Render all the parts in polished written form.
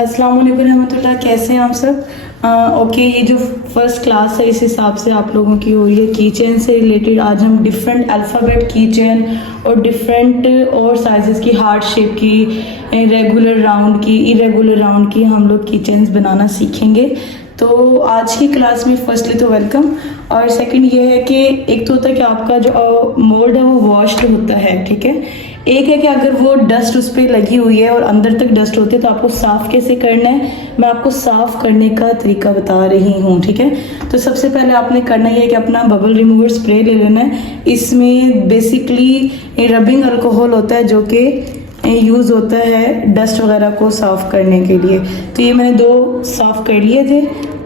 अस्सलाम वालेकुम रहमतुल्लाह, कैसे हैं आप सब? ओके, ये जो फर्स्ट क्लास है इस हिसाब से आप लोगों की हो रही है की चेन से रिलेटेड। आज हम डिफरेंट अल्फ़ाबेट की चेन और डिफरेंट और साइजेस की, हार्ट शेप की, रेगुलर राउंड की, इरेगुलर राउंड की हम लोग की चेन्स बनाना सीखेंगे। तो आज की क्लास में फर्स्टली तो वेलकम, और सेकंड ये है कि एक तो होता है कि आपका जो मोल्ड है वो वॉश्ड होता है, ठीक है। एक है कि अगर वो डस्ट उस पर लगी हुई है और अंदर तक डस्ट होती है तो आपको साफ़ कैसे करना है, मैं आपको साफ़ करने का तरीका बता रही हूँ, ठीक है। तो सबसे पहले आपने करना ये है कि अपना बबल रिमूवर स्प्रे ले लेना है। इसमें बेसिकली रबिंग अल्कोहल होता है जो कि यूज़ होता है डस्ट वगैरह को साफ़ करने के लिए। तो ये मैंने 2 साफ़ कर लिए थे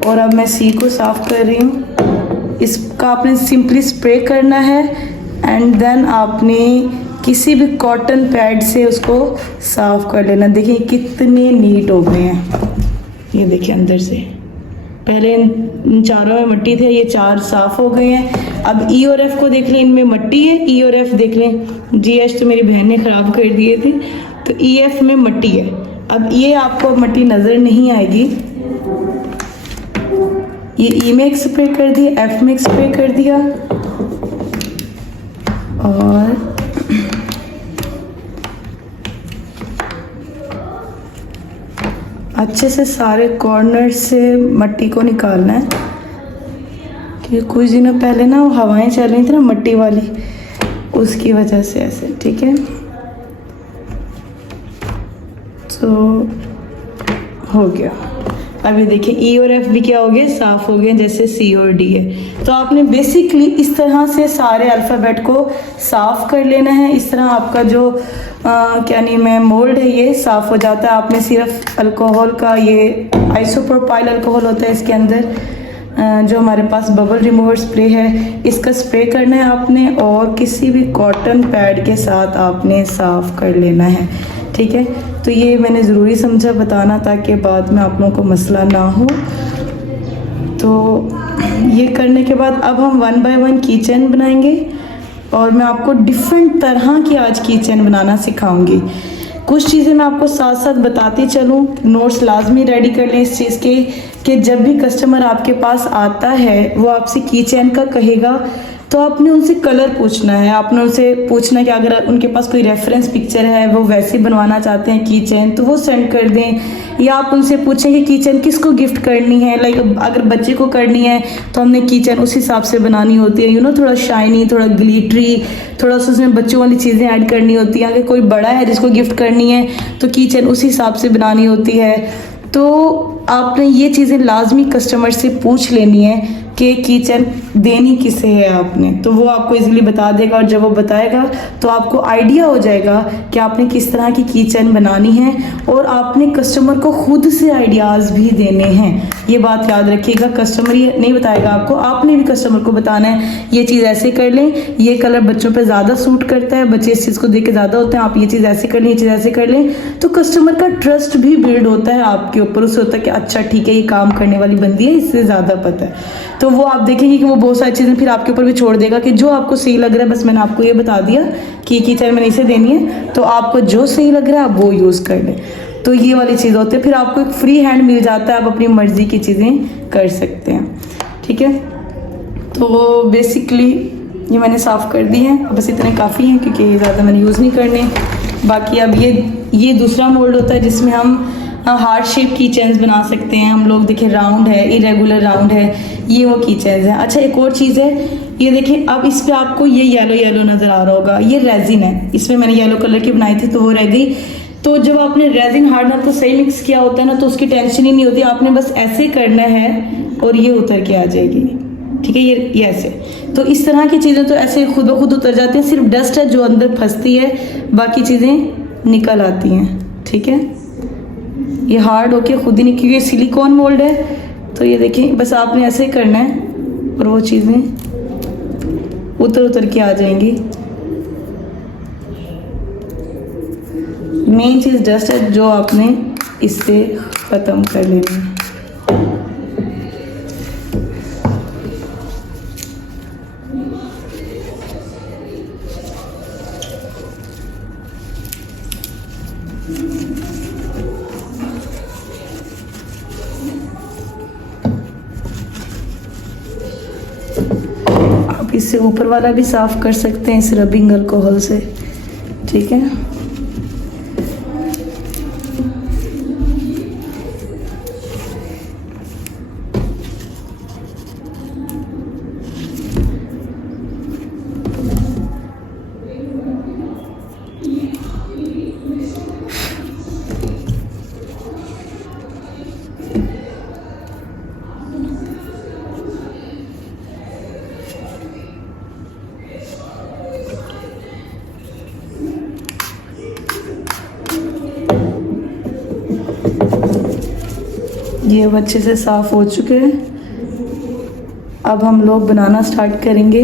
और अब मैं सी को साफ़ कर रही हूँ। इसका आपने सिंपली स्प्रे करना है एंड देन आपने किसी भी कॉटन पैड से उसको साफ़ कर लेना। देखिए कितने नीट हो गए हैं, ये देखिए अंदर से। पहले इन चारों में मिट्टी थे, ये 4 साफ़ हो गए हैं। अब ई और एफ को देख लें, इनमें मिट्टी है। ई और एफ देख लें, जी एच तो मेरी बहन ने ख़राब कर दिए थे, तो ई एफ में मिट्टी है। अब ये आपको मिट्टी नज़र नहीं आएगी। ये ई में एक स्प्रे कर दिया, एफ में एक स्प्रे कर दिया, और अच्छे से सारे कॉर्नर से मिट्टी को निकालना है। कि कुछ दिनों पहले ना वो हवाएं चल रही थी ना मिट्टी वाली, उसकी वजह से ऐसे, ठीक है। तो हो गया। अब ये देखिए ई और एफ भी क्या हो गए, साफ़ हो गए, जैसे सी और डी है। तो आपने बेसिकली इस तरह से सारे अल्फ़ाबेट को साफ़ कर लेना है। इस तरह आपका जो क्या नाम है मोल्ड है ये साफ़ हो जाता है। आपने सिर्फ अल्कोहल का, ये आइसोप्रोपाइल अल्कोहल होता है इसके अंदर, जो हमारे पास बबल रिमूवर स्प्रे है, इसका स्प्रे करना है आपने, और किसी भी कॉटन पैड के साथ आपने साफ़ कर लेना है, ठीक है। तो ये मैंने ज़रूरी समझा बताना ताकि बाद में आप लोगों को मसला ना हो। तो ये करने के बाद अब हम 1 बाय 1 की चेन बनाएंगे और मैं आपको डिफरेंट तरह की आज की चेन बनाना सिखाऊंगी। कुछ चीज़ें मैं आपको साथ साथ बताती चलूँ। नोट्स लाजमी रेडी कर लें इस चीज़ के कि जब भी कस्टमर आपके पास आता है वो आपसे की चेन का कहेगा तो आपने उनसे कलर पूछना है। आपने उनसे पूछना है कि अगर उनके पास कोई रेफरेंस पिक्चर है, वो वैसे बनवाना चाहते हैं की चेन, तो वो सेंड कर दें। या आप उनसे पूछें कि की चेन किसको गिफ्ट करनी है, लाइक अगर बच्चे को करनी है तो हमने की चेन उस हिसाब से बनानी होती है, थोड़ा शाइनी, थोड़ा ग्लिटरी, थोड़ा सा उसमें बच्चों वाली चीज़ें ऐड करनी होती हैं। अगर कोई बड़ा है जिसको गिफ्ट करनी है तो की चेन उस हिसाब से बनानी होती है। तो आपने ये चीज़ें लाजमी कस्टमर से पूछ लेनी है कि की चेन देनी किसे है आपने, तो वो आपको इजीली बता देगा। और जब वो बताएगा तो आपको आइडिया हो जाएगा कि आपने किस तरह की चेन बनानी है, और आपने कस्टमर को खुद से आइडियाज़ भी देने हैं। ये बात याद रखिएगा, कस्टमर ये नहीं बताएगा आपको, आपने भी कस्टमर को बताना है ये चीज़ ऐसे कर लें, ये कलर बच्चों पर ज़्यादा सूट करता है, बच्चे इस चीज़ को देख के ज़्यादा होते हैं, आप ये चीज़ ऐसे कर लें, ये चीज़ ऐसे कर लें। तो कस्टमर का ट्रस्ट भी बिल्ड होता है आपके ऊपर, उससे होता है कि अच्छा ठीक है ये काम करने वाली बंदी है, इससे ज़्यादा पता है। तो वो आप देखेंगे कि वो बहुत सारी चीज़ें फिर आपके ऊपर भी छोड़ देगा कि जो आपको सही लग रहा है, बस मैंने आपको ये बता दिया कि की चेन मैंने इसे देनी है, तो आपको जो सही लग रहा है आप वो यूज़ कर लें। तो ये वाली चीज़ होती है, फिर आपको एक फ्री हैंड मिल जाता है, आप अपनी मर्ज़ी की चीज़ें कर सकते हैं, ठीक है। तो बेसिकली ये मैंने साफ़ कर दी है, बस इतने काफ़ी हैं क्योंकि ज़्यादा मैंने यूज़ नहीं करने। बाकी अब ये दूसरा मोल्ड होता है जिसमें हम हार्ट शेप की चेन्स बना सकते हैं हम लोग। देखिए राउंड है, इरेगुलर राउंड है, ये वो की चेन्स है। अच्छा एक और चीज़ है, ये देखिए अब इस पे आपको ये येलो नज़र आ रहा होगा, ये रेजिन है। इसमें मैंने येलो कलर की बनाई थी तो वो रह गई। तो जब आपने रेजिन हार्डनर को सही मिक्स किया होता है ना, तो उसकी टेंशन ही नहीं होती, आपने बस ऐसे करना है और ये उतर के आ जाएगी, ठीक है। ये ऐसे, तो इस तरह की चीज़ें तो ऐसे खुद ब खुद उतर जाती हैं, सिर्फ डस्ट है जो अंदर फंसती है, बाकी चीज़ें निकल आती हैं, ठीक है। ये हार्ड होके खुद ही नहीं, क्योंकि ये सिलिकॉन मोल्ड है। तो ये देखें, बस आपने ऐसे करना है और वो चीज़ें उतर के आ जाएंगी। मेन चीज़ डस्ट है जो आपने इससे ख़त्म कर लेनी है। आप इससे ऊपर वाला भी साफ़ कर सकते हैं इस रबिंग अल्कोहल से, ठीक है। ये अब अच्छे से साफ़ हो चुके हैं। अब हम लोग बनाना स्टार्ट करेंगे।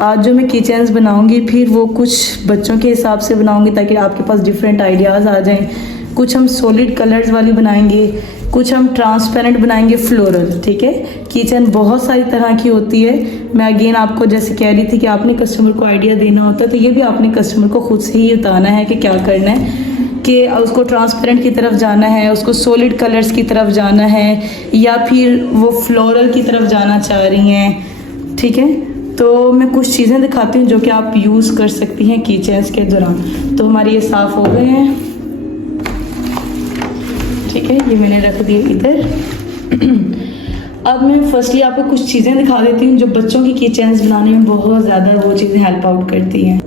आज जो मैं किचन्स बनाऊंगी फिर वो कुछ बच्चों के हिसाब से बनाऊंगी ताकि आपके पास डिफरेंट आइडियाज़ आ जाएं। कुछ हम सॉलिड कलर्स वाली बनाएंगे, कुछ हम ट्रांसपेरेंट बनाएंगे फ्लोरल, ठीक है। किचन बहुत सारी तरह की होती है। मैं अगेन आपको जैसे कह रही थी कि आपने कस्टमर को आइडिया देना होता है, तो ये भी आपने कस्टमर को खुद से ही बताना है कि क्या करना है, कि उसको ट्रांसपेरेंट की तरफ जाना है, उसको सॉलिड कलर्स की तरफ जाना है, या फिर वो फ्लोरल की तरफ जाना चाह रही हैं, ठीक है। तो मैं कुछ चीज़ें दिखाती हूँ जो कि आप यूज़ कर सकती हैं किचन्स के दौरान। तो हमारे ये साफ़ हो गए हैं, ठीक है। ये मैंने रख दिए इधर। अब मैं फर्स्टली आपको कुछ चीज़ें दिखा देती हूँ जो बच्चों की किचन्स बनाने में बहुत ज़्यादा वो चीज़ें हेल्प आउट करती हैं।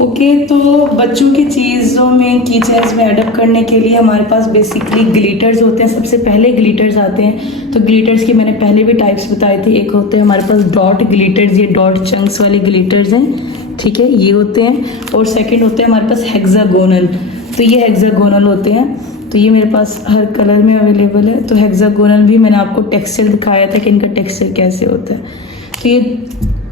ओके, तो बच्चों की चीज़ों में किचन्स में एडप्ट करने के लिए हमारे पास बेसिकली ग्लिटर्स होते हैं। सबसे पहले ग्लिटर्स आते हैं। तो ग्लिटर्स की मैंने पहले भी टाइप्स बताए थे। एक होते हैं हमारे पास डॉट ग्लिटर्स, ये डॉट चंक्स वाले ग्लिटर्स हैं, ठीक है, ये होते हैं। और सेकंड होते हैं हमारे पास हेक्सागोनल, तो ये हेक्सागोनल होते हैं। तो ये मेरे पास हर कलर में अवेलेबल है। तो हेक्सागोनल भी मैंने आपको टेक्सचर दिखाया था कि इनका टेक्सचर कैसे होता है। तो ये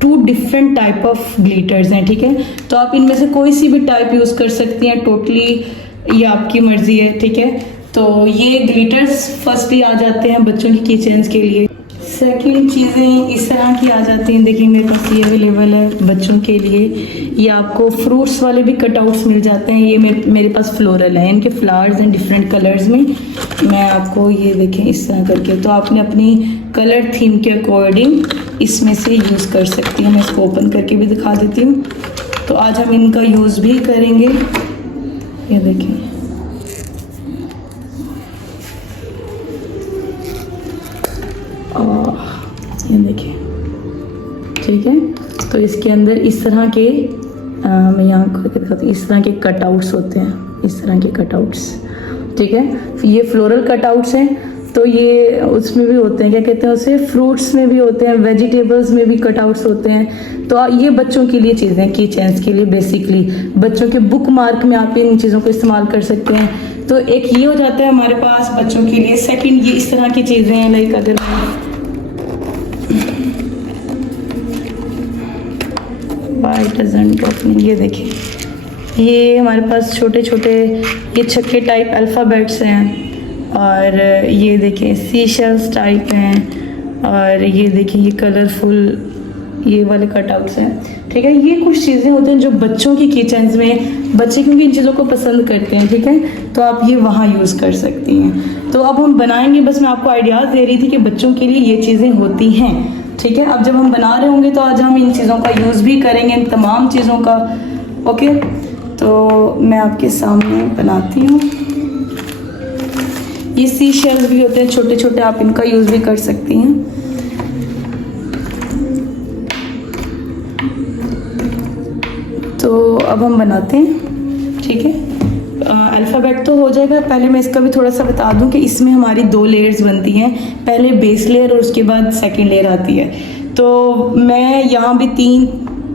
2 डिफरेंट टाइप ऑफ ग्लिटर्स हैं, ठीक है। तो आप इनमें से कोई सी भी टाइप यूज़ कर सकती हैं, टोटली ये आपकी मर्जी है, ठीक है। तो ये ग्लिटर्स फर्स्टली आ जाते हैं बच्चों की किचन्स के लिए। सेकंड चीज़ें इस तरह की आ जाती हैं। देखिए मेरे पास ये अवेलेबल है बच्चों के लिए। ये आपको फ्रूट्स वाले भी कटआउट्स मिल जाते हैं। ये मेरे पास फ्लोरल है, इनके फ्लावर्स हैं डिफरेंट कलर्स में। मैं आपको ये देखें इस तरह करके, तो आपने अपनी कलर थीम के अकॉर्डिंग इसमें से यूज़ कर सकती हूँ। मैं इसको ओपन करके भी दिखा देती हूँ। तो आज हम इनका यूज़ भी करेंगे। ये देखें, ये देखिए, ठीक है। तो इसके अंदर इस तरह के मैं यहाँ करके दिखाती हूँ, इस तरह के कटआउट्स होते हैं, इस तरह के कटआउट्स, ठीक है। ये फ्लोरल कटआउट्स हैं। तो ये उसमें भी होते हैं, क्या कहते हैं उसे, फ्रूट्स में भी होते हैं, वेजिटेबल्स में भी कटआउट्स होते हैं। तो ये बच्चों के लिए चीज़ें, किचन्स के लिए बेसिकली बच्चों के बुक मार्क में आप इन चीज़ों को इस्तेमाल कर सकते हैं। तो एक ये हो जाता है हमारे पास बच्चों के लिए। सेकंड ये इस तरह की चीज़ें हैं, लाइक अगर ये देखिए, ये हमारे पास छोटे छोटे ये छक्के टाइप अल्फ़ाबेट्स हैं, और ये देखिए सी शेल्स टाइप हैं, और ये देखिए ये कलरफुल ये वाले कटआउट्स हैं, ठीक है। ये कुछ चीज़ें होती हैं जो बच्चों की किचन्स में, बच्चे क्योंकि इन चीज़ों को पसंद करते हैं, ठीक है। तो आप ये वहाँ यूज़ कर सकती हैं। तो अब हम बनाएंगे, बस मैं आपको आइडियाज़ दे रही थी कि बच्चों के लिए ये चीज़ें होती हैं, ठीक है। अब जब हम बना रहे होंगे तो आज हम इन चीज़ों का यूज़ भी करेंगे, इन तमाम चीज़ों का। ओके, तो मैं आपके सामने बनाती हूँ। ये सी शेल्स भी होते हैं छोटे छोटे, आप इनका यूज़ भी कर सकती हैं। तो अब हम बनाते हैं, ठीक है। अल्फ़ाबेट तो हो जाएगा। पहले मैं इसका भी थोड़ा सा बता दूं कि इसमें हमारी 2 लेयर्स बनती हैं। पहले बेस लेयर और उसके बाद सेकंड लेयर आती है। तो मैं यहाँ भी 3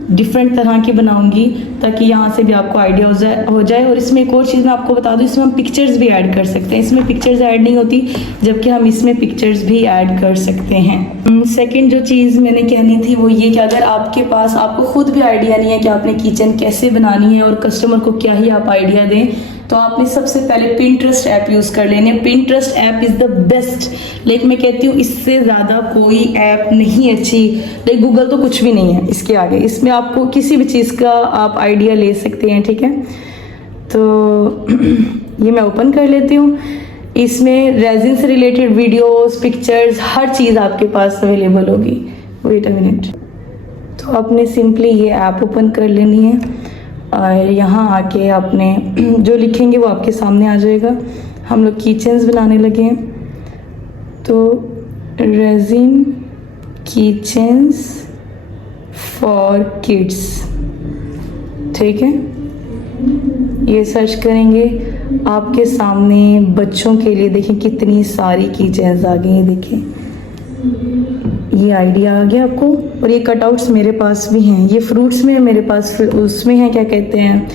डिफरेंट तरह की बनाऊंगी ताकि यहाँ से भी आपको आइडिया हो जाए। और इसमें एक और चीज़ मैं आपको बता दूँ, इसमें हम पिक्चर्स भी ऐड कर सकते हैं। इसमें पिक्चर्स ऐड नहीं होती, जबकि हम इसमें पिक्चर्स भी ऐड कर सकते हैं। सेकंड जो चीज़ मैंने कहनी थी वो ये कि अगर आपके पास, आपको खुद भी आइडिया नहीं है कि आपने किचन कैसे बनानी है और कस्टमर को क्या ही आप आइडिया दें, तो आपने सबसे पहले पिंटरेस्ट ऐप यूज़ कर लेने। Pinterest app is the best. लेकिन मैं कहती हूँ इससे ज़्यादा कोई ऐप नहीं अच्छी। लेकिन गूगल तो कुछ भी नहीं है इसके आगे। इसमें आपको किसी भी चीज़ का आप आइडिया ले सकते हैं, ठीक है। तो ये मैं ओपन कर लेती हूँ। इसमें रेजिन से रिलेटेड वीडियोस, पिक्चर्स, हर चीज़ आपके पास अवेलेबल होगी। Wait a minute. तो आपने सिंपली ये ऐप ओपन कर लेनी है और यहाँ आके आपने जो लिखेंगे वो आपके सामने आ जाएगा। हम लोग कीचेन्स बनाने लगे हैं, तो रेजिन कीचेन्स फॉर किड्स, ठीक है, ये सर्च करेंगे आपके सामने बच्चों के लिए। देखिए कितनी सारी कीचेन्स आ गई हैं, देखिए ये आइडिया आ गया आपको। और ये कटआउट्स मेरे पास भी हैं, ये फ्रूट्स में मेरे पास उसमें हैं, क्या कहते हैं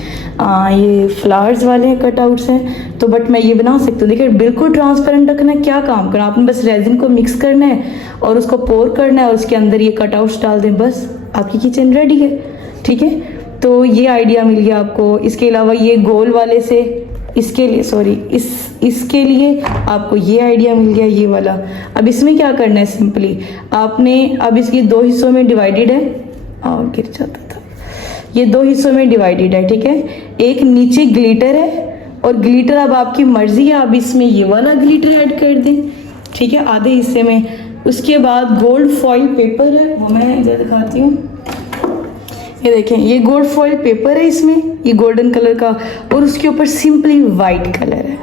ये फ्लावर्स वाले हैं कटआउट्स हैं। तो बट मैं ये बना सकती हूँ। देखिए बिल्कुल ट्रांसपेरेंट रखना है, क्या काम करना आपने, बस रेजिन को मिक्स करना है और उसको पोर करना है और उसके अंदर ये कटआउट्स डाल दें, बस आपकी किचन रेडी है, ठीक है। तो ये आइडिया मिल गया आपको। इसके अलावा ये गोल वाले से इसके लिए इसके लिए आपको ये आइडिया मिल गया, ये वाला। अब इसमें क्या करना है, सिंपली आपने अब इसके 2 हिस्सों में डिवाइडेड है, और गिर जाता था, ये 2 हिस्सों में डिवाइडेड है, ठीक है। एक नीचे ग्लिटर है और ग्लिटर अब आपकी मर्जी है, आप इसमें ये वाला ग्लिटर ऐड कर दें, ठीक है, आधे हिस्से में। उसके बाद गोल्ड फॉइल पेपर है, वो मैं इधर दिखाती हूँ। ये देखें, ये गोल्ड फॉइल पेपर है, इसमें ये गोल्डन कलर का, और उसके ऊपर सिंपली वाइट कलर है,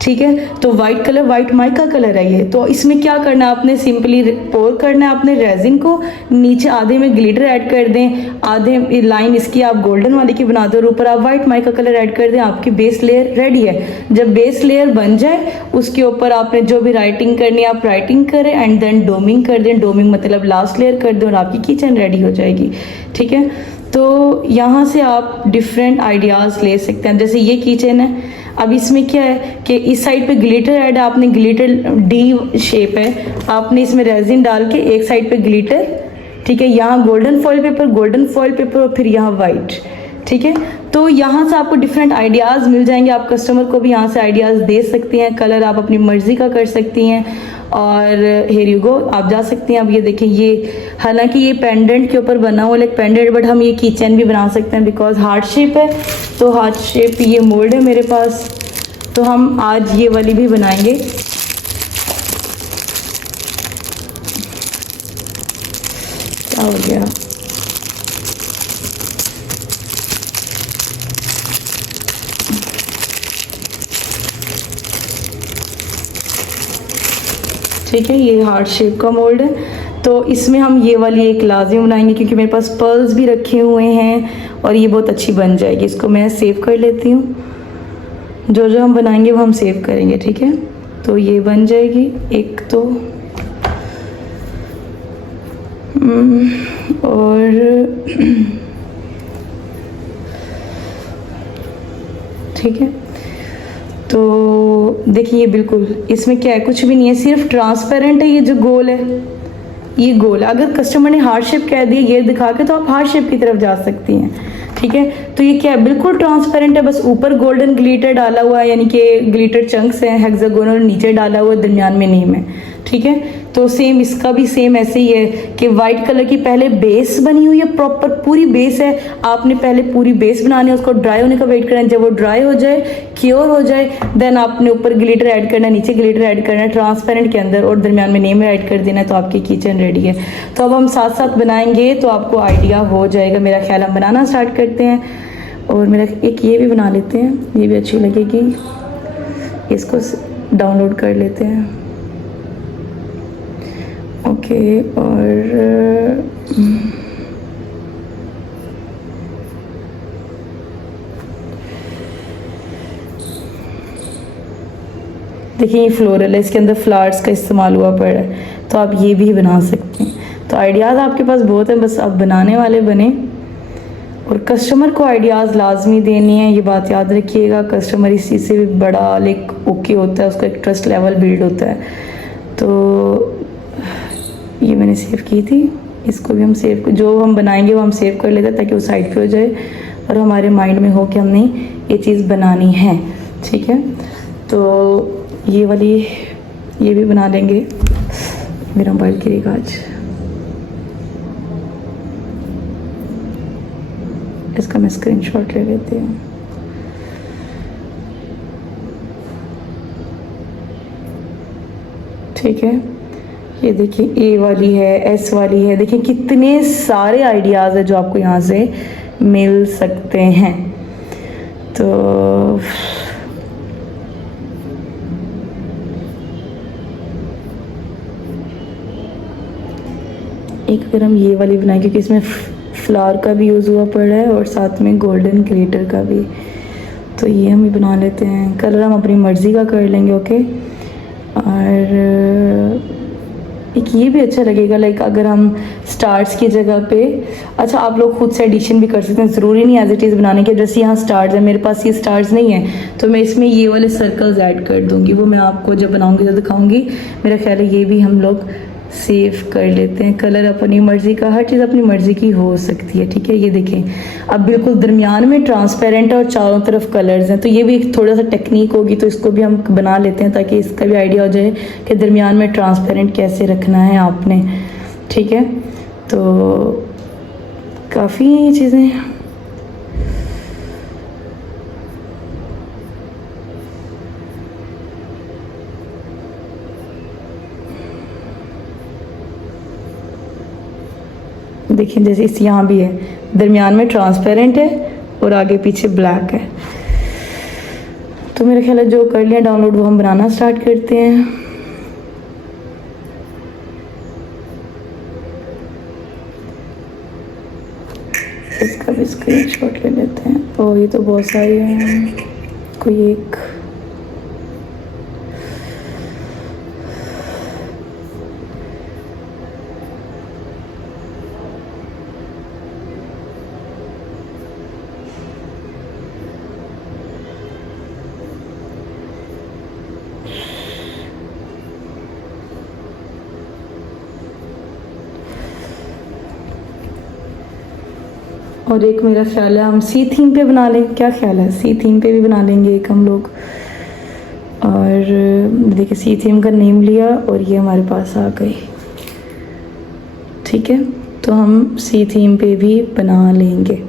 ठीक है। तो white colour, white mica colour है ये। तो इसमें क्या करना है, आपने सिंपली पोर करना है आपने रेजिन को, नीचे आधे में ग्लिटर ऐड कर दें, आधे लाइन इसकी आप गोल्डन वाले की बना दो और ऊपर आप वाइट माइका कलर ऐड कर दें, आपकी बेस लेयर रेडी है। जब बेस लेयर बन जाए उसके ऊपर आपने जो भी राइटिंग करनी है आप राइटिंग करें एंड देन डोमिंग कर दें, डोमिंग मतलब लास्ट लेयर कर दें और आपकी किचन रेडी हो जाएगी, ठीक है। तो यहाँ से आप डिफरेंट आइडियाज़ ले सकते हैं। जैसे ये किचन है, अब इसमें क्या है कि इस साइड पे ग्लिटर ऐड है, आपने ग्लिटर डी शेप है, आपने इसमें रेजिन डाल के एक साइड पे ग्लिटर, ठीक है, यहाँ गोल्डन फॉइल पेपर और फिर यहाँ वाइट, ठीक है। तो यहाँ से आपको डिफरेंट आइडियाज़ मिल जाएंगे। आप कस्टमर को भी यहाँ से आइडियाज़ दे सकती हैं, कलर आप अपनी मर्जी का कर सकती हैं। और हेयर यू गो, आप जा सकती हैं। अब ये देखें, ये हालांकि ये पेंडेंट के ऊपर बना हुआ लाइक पेंडेंट, बट हम ये किचन भी बना सकते हैं बिकॉज हार्ट शेप है। तो हार्ट शेप ये मोल्ड है मेरे पास, तो हम आज ये वाली भी बनाएंगे। क्या हो गया, ठीक है, ये हार्ट शेप का मोल्ड है। तो इसमें हम ये वाली एक लाजिम बनाएंगे क्योंकि मेरे पास पर्ल्स भी रखे हुए हैं और ये बहुत अच्छी बन जाएगी। इसको मैं सेव कर लेती हूँ, जो जो हम बनाएंगे वो हम सेव करेंगे, ठीक है। तो ये बन जाएगी एक तो, और ठीक है। तो देखिए ये बिल्कुल इसमें क्या है, कुछ भी नहीं है, सिर्फ ट्रांसपेरेंट है। ये जो गोल है ये गोल, अगर कस्टमर ने हार्ट शेप कह दिया ये दिखा के, तो आप हार्ट शेप की तरफ जा सकती हैं, ठीक है। तो ये क्या है, बिल्कुल ट्रांसपेरेंट है, बस ऊपर गोल्डन ग्लिटर डाला हुआ है, यानी कि ग्लिटर चंक्स हैं हेक्सागोनल, नीचे डाला हुआ है, दरमियान में नेम है, ठीक है। तो सेम इसका भी सेम ऐसे ही है कि वाइट कलर की पहले बेस बनी हुई है, प्रॉपर पूरी बेस है। आपने पहले पूरी बेस बनानी है, उसको ड्राई होने का वेट करना है। जब वो ड्राई हो जाए, क्योर हो जाए, देन आपने ऊपर ग्लिटर ऐड करना है, नीचे ग्लिटर ऐड करना है ट्रांसपेरेंट के अंदर, और दरमियान में नेम ऐड कर देना है, तो आपकी किचन रेडी है। तो अब हम साथ साथ बनाएंगे तो आपको आइडिया हो जाएगा। मेरा ख्याल हम बनाना स्टार्ट करते हैं। और मेरा एक ये भी बना लेते हैं, ये भी अच्छी लगेगी, इसको डाउनलोड कर लेते हैं, ओके। और देखिए ये फ्लोरल है, इसके अंदर फ्लावर्स का इस्तेमाल हुआ पड़ा है, तो आप ये भी बना सकते हैं। तो आइडियाज़ आपके पास बहुत है, बस आप बनाने वाले बने और कस्टमर को आइडियाज़ लाजमी देनी है, ये बात याद रखिएगा। कस्टमर इस चीज़ से भी बड़ा लाइक ओके होता है, उसका एक ट्रस्ट लेवल बिल्ड होता है। तो ये मैंने सेव की थी, इसको भी हम सेव, जो हम बनाएंगे वो हम सेव कर लेते हैं ताकि वो साइड पे हो जाए और हमारे माइंड में हो कि हमने ये चीज़ बनानी है, ठीक है। तो ये वाली ये भी बना लेंगे। मेरा मोबाइल गिरेगा आज, इसका मैं स्क्रीनशॉट ले लेती हूँ। ठीक है, ये देखिए ए वाली है, एस वाली है, देखिए कितने सारे आइडियाज़ है जो आपको यहाँ से मिल सकते हैं। तो एक अगर हम ये वाली बनाएं, क्योंकि इसमें फ्लावर का भी यूज़ हुआ पड़ा है और साथ में गोल्डन ग्लिटर का भी, तो ये हम भी बना लेते हैं। कलर हम अपनी मर्ज़ी का कर लेंगे, ओके। और एक ये भी अच्छा लगेगा, लाइक अगर हम स्टार्स की जगह पे, अच्छा आप लोग खुद से एडिशन भी कर सकते हैं, ज़रूरी नहीं एज इट इज़ बनाने के। जैसे यहाँ स्टार्स है, मेरे पास ये स्टार्स नहीं है तो मैं इसमें ये वाले सर्कल्स ऐड कर दूँगी, वो मैं आपको जब बनाऊँगी तो दिखाऊँगी। मेरा ख्याल है ये भी हम लोग सेव कर लेते हैं। कलर अपनी मर्ज़ी का, हर चीज़ अपनी मर्ज़ी की हो सकती है, ठीक है। ये देखें अब बिल्कुल दरमियान में ट्रांसपेरेंट है और चारों तरफ कलर्स हैं, तो ये भी एक थोड़ा सा टेक्निक होगी, तो इसको भी हम बना लेते हैं ताकि इसका भी आइडिया हो जाए कि दरमियान में ट्रांसपेरेंट कैसे रखना है आपने, ठीक है। तो काफ़ी चीज़ें देखिए, जैसे इस यहाँ भी है, दरमियान में ट्रांसपेरेंट है और आगे पीछे ब्लैक है। तो मेरा ख्याल है जो कर लिया डाउनलोड वो हम बनाना स्टार्ट करते हैं। इसका भी स्क्रीनशॉट ले लेते हैं। और ये तो बहुत सारी हैं, कोई एक और एक मेरा ख्याल है हम सी थीम पे बना लें, क्या ख्याल है? सी थीम पे भी बना लेंगे एक हम लोग। और देखिए सी थीम का नेम लिया और ये हमारे पास आ गई, ठीक है। तो हम सी थीम पे भी बना लेंगे।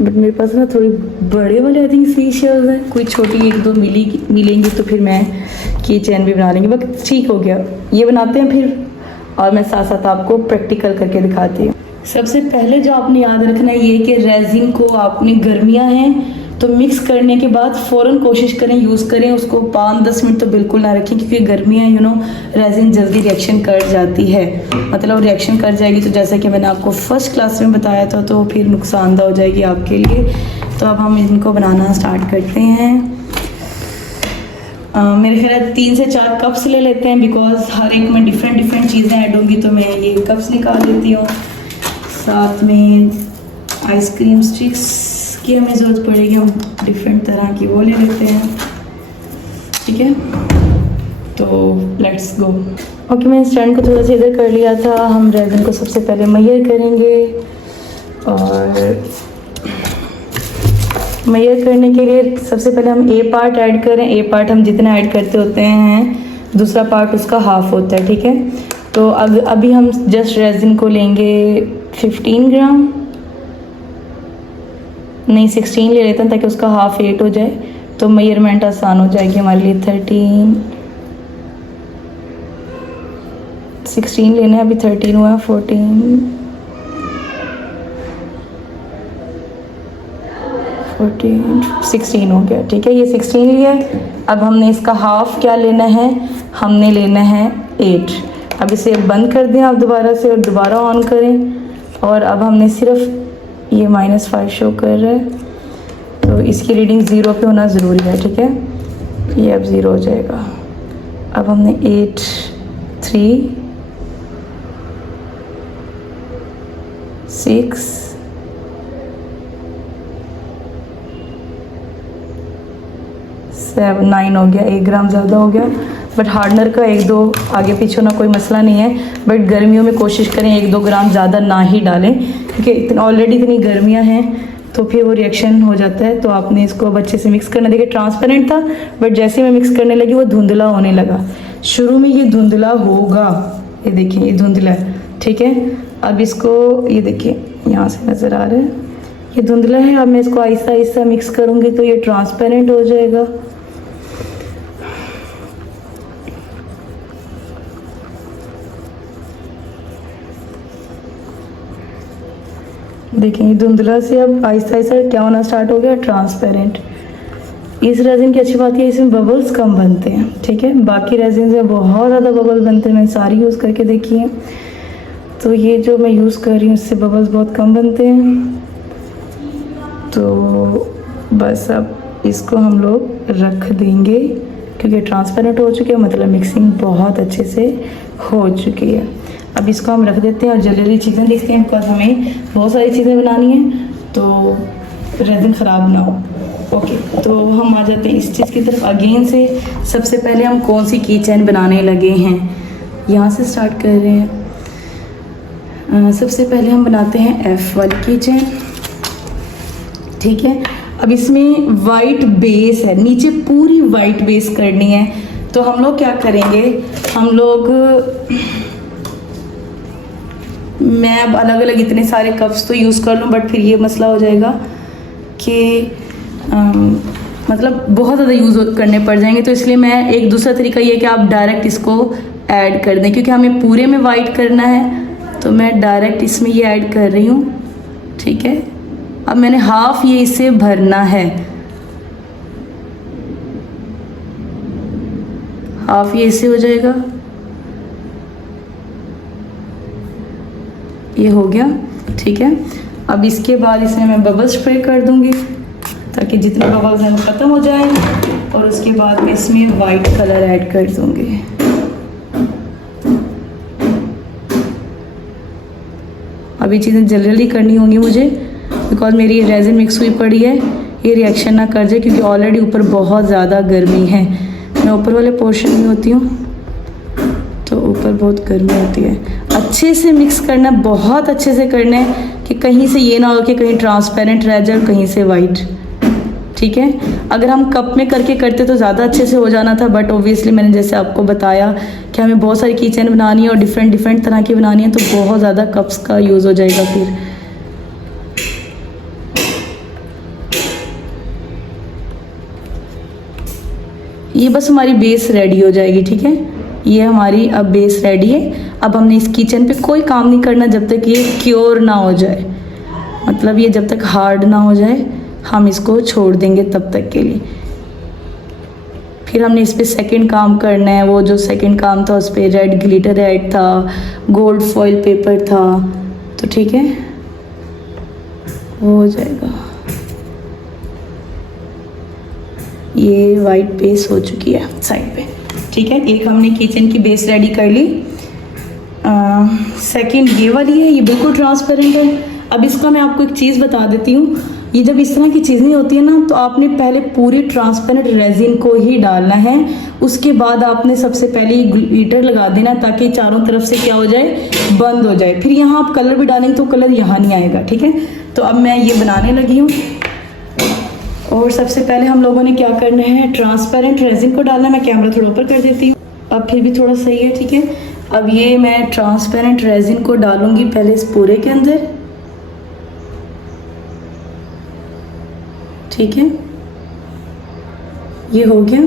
बट मेरे पास ना थोड़ी बड़े वाले आई थिंक सी शेल्स हैं, कोई छोटी एक दो मिलेंगी तो फिर मैं की चैन भी बना लेंगे। बस ठीक हो गया, ये बनाते हैं फिर, और मैं साथ साथ आपको प्रैक्टिकल करके दिखाती हूँ। सबसे पहले जो आपने याद रखना है ये कि रेजिन को आपने गर्मियाँ हैं तो मिक्स करने के बाद फ़ौरन कोशिश करें यूज़ करें उसको, 5-10 मिनट तो बिल्कुल ना रखें, क्योंकि गर्मियाँ रेजिन जल्दी रिएक्शन कर जाती है। मतलब रिएक्शन कर जाएगी तो जैसा कि मैंने आपको फर्स्ट क्लास में बताया था, तो फिर नुकसानदा हो जाएगी आपके लिए। तो अब हम इनको बनाना स्टार्ट करते हैं। मेरे ख्याल 3 से 4 कप्स ले लेते हैं, बिकॉज हर एक में डिफरेंट चीज़ें ऐड होंगी, तो मैं ये कप्स निकाल लेती हूँ। साथ में आइसक्रीम स्टिक्स की हमें ज़रूरत पड़ेगी, हम डिफरेंट तरह की वो ले लेते हैं, ठीक है। तो लेट्स गो। ओके, मैं स्टैंड को थोड़ा सा इधर कर लिया था। हम रेजिन को सबसे पहले मेजर करेंगे, और मेजर करने के लिए सबसे पहले हम ए पार्ट ऐड करें। ए पार्ट हम जितना ऐड करते होते हैं दूसरा पार्ट उसका हाफ होता है, ठीक है। तो अब अभी हम जस्ट रेजिन को लेंगे 15 ग्राम, नहीं 16 ले लेते हैं ताकि उसका हाफ 8 हो जाए, तो मेजरमेंट आसान हो जाएगी हमारे लिए। 16 लेना है, अभी 13 हुआ, 14 16 हो गया, ठीक है। ये 16 लिया है। अब हमने इसका हाफ क्या लेना है, हमने लेना है 8। अब इसे बंद कर दें आप दोबारा से और दोबारा ऑन करें, और अब हमने सिर्फ ये -5 शो कर रहा है, तो इसकी रीडिंग 0 पे होना ज़रूरी है, ठीक है। ये अब 0 हो जाएगा। अब हमने 8 3 6 7 9 हो गया, 1 ग्राम ज़्यादा हो गया। बट हार्डनर का 1-2 आगे पीछे होना कोई मसला नहीं है, बट गर्मियों में कोशिश करें 1-2 ग्राम ज़्यादा ना ही डालें, क्योंकि ऑलरेडी इतनी गर्मियाँ हैं तो फिर वो रिएक्शन हो जाता है। तो आपने इसको अब अच्छे से मिक्स करना। देखिए ट्रांसपेरेंट था, बट जैसे मैं मिक्स करने लगी वो धुंधला होने लगा। शुरू में ये धुंधला होगा, ये देखिए ये धुंधला है, ठीक है। अब इसको ये देखिए यहाँ से नज़र आ रहा है, ये धुंधला है। अब मैं इसको आहिस्ता आहिस्ता मिक्स करूँगी तो ये ट्रांसपेरेंट हो जाएगा। देखें धुंधला से अब आहिस्ता आहिस्ता क्या होना स्टार्ट हो गया, ट्रांसपेरेंट। इस रेजिन की अच्छी बात है इसमें बबल्स कम बनते हैं, ठीक है। बाकी रेजिन में बहुत ज़्यादा बबल बनते हैं, मैंने सारी यूज़ करके देखी हैं। तो ये जो मैं यूज़ कर रही हूँ इससे बबल्स बहुत कम बनते हैं। तो बस अब इसको हम लोग रख देंगे क्योंकि ट्रांसपेरेंट हो चुके हैं, मतलब मिक्सिंग बहुत अच्छे से हो चुकी है। अब इसको हम रख देते हैं और जल्दी जल्दी चीज़ें देखते हैं, बिकॉज हमें बहुत सारी चीज़ें बनानी हैं तो रेजिन ख़राब ना हो। ओके, तो हम आ जाते हैं इस चीज़ की तरफ अगेन से। सबसे पहले हम कौन सी की चैन बनाने लगे हैं, यहाँ से स्टार्ट कर रहे हैं। सबसे पहले हम बनाते हैं एफ वाली की चैन, ठीक है। अब इसमें वाइट बेस है, नीचे पूरी वाइट बेस करनी है। तो हम लोग क्या करेंगे, हम लोग मैं अब अलग अलग इतने सारे कप्स तो यूज़ कर लूँ, बट फिर ये मसला हो जाएगा कि मतलब बहुत ज़्यादा यूज़ करने पड़ जाएंगे। तो इसलिए मैं एक दूसरा तरीका ये है कि आप डायरेक्ट इसको ऐड कर दें, क्योंकि हमें पूरे में वाइट करना है। तो मैं डायरेक्ट इसमें ये ऐड कर रही हूँ, ठीक है। अब मैंने हाफ ये इसे भरना है, हाफ ये इससे हो जाएगा, ये हो गया, ठीक है। अब इसके बाद इसमें मैं बबल स्प्रे कर दूंगी ताकि जितने बबल्स हैं वो ख़त्म हो जाएं, और उसके बाद मैं इसमें वाइट कलर ऐड कर दूंगी। अब ये चीज़ें जल्दी जल्दी करनी होंगी मुझे, बिकॉज मेरी रेजिन मिक्स हुई पड़ी है, ये रिएक्शन ना कर जाए, क्योंकि ऑलरेडी ऊपर बहुत ज़्यादा गर्मी है। मैं ऊपर वाले पोर्शन में होती हूँ तो ऊपर बहुत गर्मी होती है। अच्छे से मिक्स करना, बहुत अच्छे से करना है कि कहीं से ये ना हो कि कहीं ट्रांसपेरेंट रह जाए और कहीं से वाइट, ठीक है। अगर हम कप में करके करते तो ज़्यादा अच्छे से हो जाना था, बट ऑब्वियसली मैंने जैसे आपको बताया कि हमें बहुत सारी की चैन बनानी है और डिफरेंट डिफरेंट तरह की बनानी है, तो बहुत ज़्यादा कप्स का यूज़ हो जाएगा फिर। ये बस हमारी बेस रेडी हो जाएगी, ठीक है। ये हमारी अब बेस रेडी है। अब हमने इस किचन पे कोई काम नहीं करना जब तक ये क्योर ना हो जाए, मतलब ये जब तक हार्ड ना हो जाए हम इसको छोड़ देंगे तब तक के लिए। फिर हमने इस पे सेकंड काम करना है। वो जो सेकंड काम था उस पर रेड ग्लिटर ऐड था, गोल्ड फॉइल पेपर था, तो ठीक है वो हो जाएगा। ये वाइट बेस हो चुकी है साइड पे, ठीक है। एक हमने किचन की बेस रेडी कर ली। सेकंड ये वाली है, ये बिल्कुल ट्रांसपेरेंट है। अब इसका मैं आपको एक चीज़ बता देती हूँ, ये जब इस तरह की चीज़ें होती है ना, तो आपने पहले पूरी ट्रांसपेरेंट रेजिन को ही डालना है। उसके बाद आपने सबसे पहले ग्लिटर लगा देना ताकि चारों तरफ से क्या हो जाए, बंद हो जाए। फिर यहाँ आप कलर भी डालेंगे तो कलर यहाँ नहीं आएगा, ठीक है। तो अब मैं ये बनाने लगी हूँ, और सबसे पहले हम लोगों ने क्या करना है, ट्रांसपेरेंट रेजिन को डालना है। मैं कैमरा थोड़ा ऊपर कर देती हूँ, अब फिर भी थोड़ा सही है, ठीक है। अब ये मैं ट्रांसपेरेंट रेजिन को डालूंगी पहले इस पूरे के अंदर, ठीक है। ये हो गया।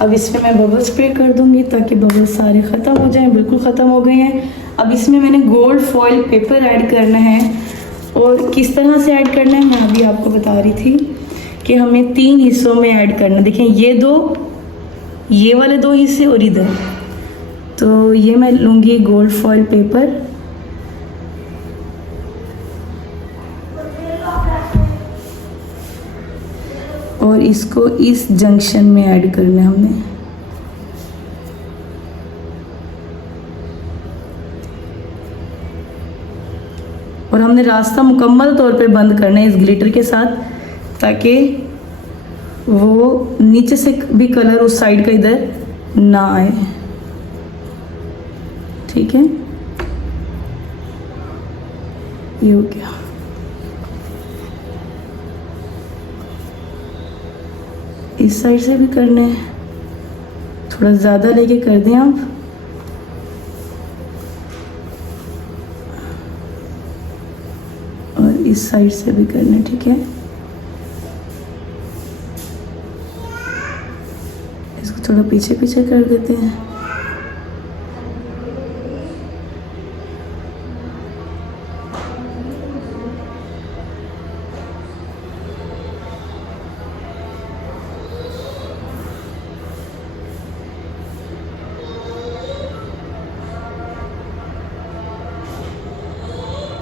अब इसमें मैं बबल स्प्रे कर दूंगी ताकि बबल सारे ख़त्म हो जाएं, बिल्कुल ख़त्म हो गए हैं। अब इसमें मैंने गोल्ड फॉइल पेपर ऐड करना है, और किस तरह से ऐड करना है मैं अभी आपको बता रही थी कि हमें 3 हिस्सों में ऐड करना। देखें ये दो, ये वाले 2 हिस्से और इधर। तो ये मैं लूँगी गोल्ड फॉइल पेपर, और इसको इस जंक्शन में ऐड करना है हमने। और हमने रास्ता मुकम्मल तौर पे बंद करना है इस ग्लिटर के साथ, ताकि वो नीचे से भी कलर उस साइड का इधर ना आए, ठीक है। ये हो गया। इस साइड से भी करना है, थोड़ा ज़्यादा लेके कर दें आप। और इस साइड से भी करना है, ठीक है। इसको थोड़ा पीछे पीछे कर देते हैं।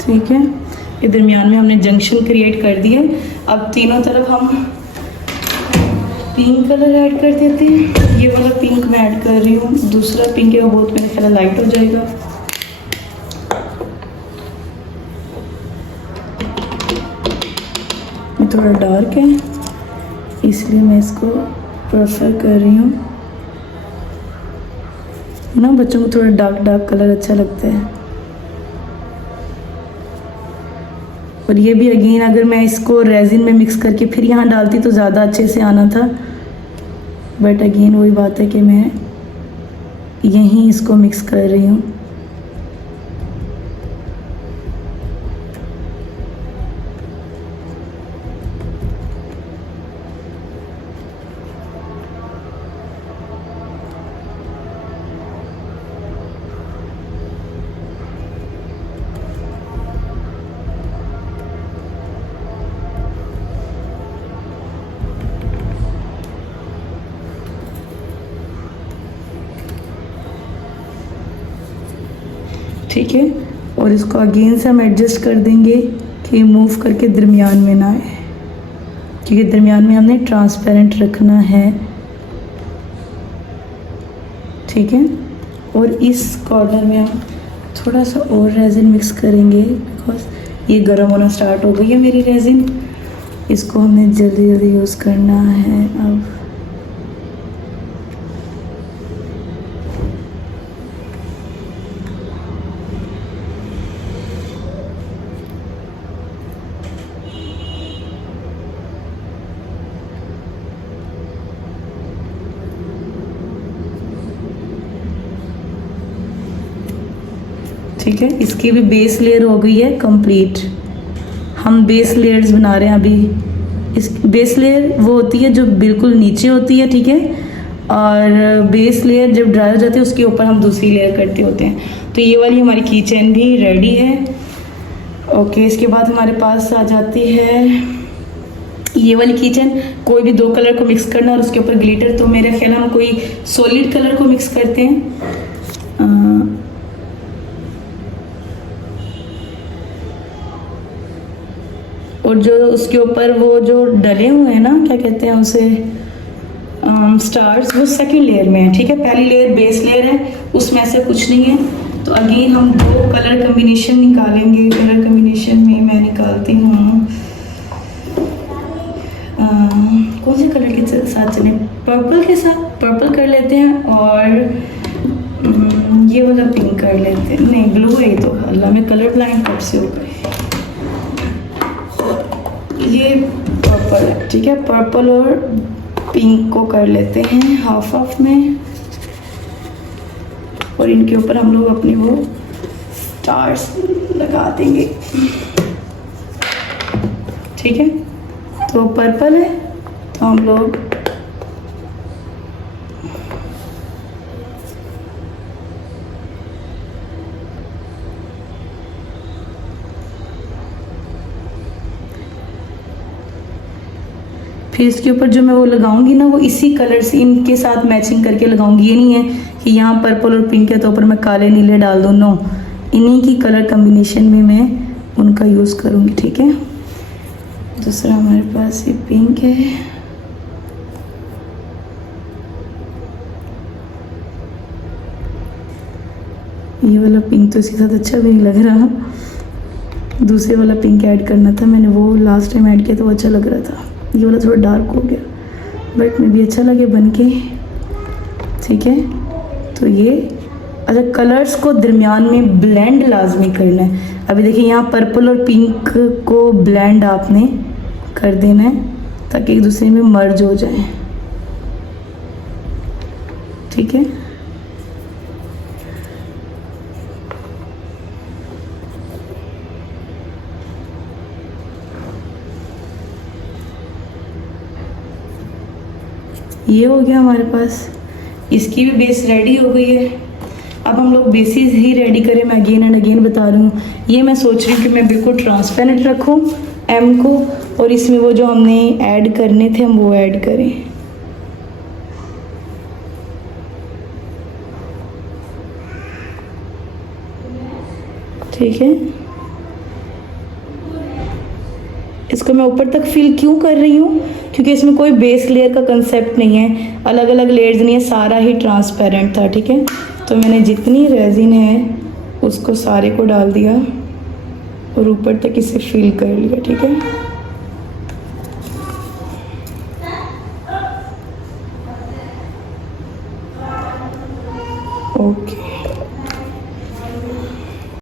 ठीक है, ये दरमियान में हमने जंक्शन क्रिएट कर दिया। अब तीनों तरफ हम पिंक कलर ऐड कर देते हैं। ये वाला पिंक मैं ऐड कर रही हूँ, दूसरा पिंक है वो बहुत मेरे ख्याल लाइट हो जाएगा। ये थोड़ा डार्क है इसलिए मैं इसको प्रेफर कर रही हूँ ना, बच्चों को थोड़ा डार्क डार्क कलर अच्छा लगता है। और ये भी अगेन अगर मैं इसको रेजिन में मिक्स करके फिर यहाँ डालती तो ज़्यादा अच्छे से आना था, बट अगेन वही बात है कि मैं यहीं इसको मिक्स कर रही हूँ। ठीक है, और इसको अगेन से हम एडजस्ट कर देंगे कि मूव करके दरमियान में ना आए, क्योंकि दरमियान में हमने ट्रांसपेरेंट रखना है। ठीक है, और इस कॉर्नर में हम थोड़ा सा और रेजिन मिक्स करेंगे, बिकॉज ये गर्म होना स्टार्ट हो गई है मेरी रेजिन। इसको हमें जल्दी जल्दी यूज़ करना है अब। ठीक है, इसकी भी बेस लेयर हो गई है कंप्लीट। हम बेस लेयर्स बना रहे हैं अभी। इस बेस लेयर वो होती है जो बिल्कुल नीचे होती है, ठीक है, और बेस लेयर जब ड्राई हो जाती है उसके ऊपर हम दूसरी लेयर करते होते हैं। तो ये वाली हमारी की चेन भी रेडी है। ओके, इसके बाद हमारे पास आ जाती है ये वाली की चेन। कोई भी दो कलर को मिक्स करना और उसके ऊपर ग्लिटर, तो मेरे ख्याल हम कोई सॉलिड कलर को मिक्स करते हैं। और जो उसके ऊपर वो जो डले हुए हैं ना, क्या कहते हैं उसे, स्टार्स, वो सेकंड लेयर में है। ठीक है, पहली लेयर बेस लेयर है, उसमें ऐसे कुछ नहीं है। तो अगेन हम दो कलर कम्बिनेशन निकालेंगे। कलर कम्बिनेशन में मैं निकालती हूँ कौन से कलर के साथ चले, पर्पल के साथ पर्पल कर लेते हैं, और ये वाला पिंक कर लेते हैं। नहीं, ब्लू है तो अल्लाह में कलर ब्लाइंड कब से हो गए। ये पर्पल है, ठीक है, पर्पल और पिंक को कर लेते हैं हाफ हाफ में, और इनके ऊपर हम लोग अपने वो स्टार्स लगा देंगे। ठीक है, तो पर्पल है तो हम लोग फिर इसके ऊपर जो मैं वो लगाऊंगी ना, वो इसी कलर से इनके साथ मैचिंग करके लगाऊंगी। ये नहीं है कि यहाँ पर्पल और पिंक है तो ऊपर मैं काले नीले डाल दूँ, नो, इन्हीं की कलर कम्बिनेशन में मैं उनका यूज़ करूँगी। ठीक है, दूसरा हमारे पास ये पिंक है। ये वाला पिंक तो इसके साथ अच्छा भी नहीं लग रहा, दूसरे वाला पिंक ऐड करना था, मैंने वो लास्ट टाइम ऐड किया तो वो अच्छा लग रहा था। ये वाला थोड़ा डार्क हो गया, बट मे भी अच्छा लगे बन के। ठीक है, तो ये अच्छा, कलर्स को दरमियान में ब्लेंड लाजमी करना है। अभी देखिए यहाँ पर्पल और पिंक को ब्लेंड आपने कर देना है ताकि एक दूसरे में मर्ज हो जाए। ठीक है, ये हो गया हमारे पास, इसकी भी बेस रेडी हो गई है। अब हम लोग बेसिस ही रेडी करें, मैं अगेन एंड अगेन बता रही हूँ। ये मैं सोच रही हूँ कि मैं बिल्कुल ट्रांसपेरेंट रखूँ एम को, और इसमें वो जो हमने ऐड करने थे हम वो ऐड करें। ठीक है, इसको मैं ऊपर तक फिल क्यों कर रही हूँ, क्योंकि इसमें कोई बेस लेयर का कंसेप्ट नहीं है, अलग अलग लेयर्स नहीं है, सारा ही ट्रांसपेरेंट था। ठीक है, तो मैंने जितनी रेजिन है उसको सारे को डाल दिया और ऊपर तक इसे फिल कर लिया। ठीक है,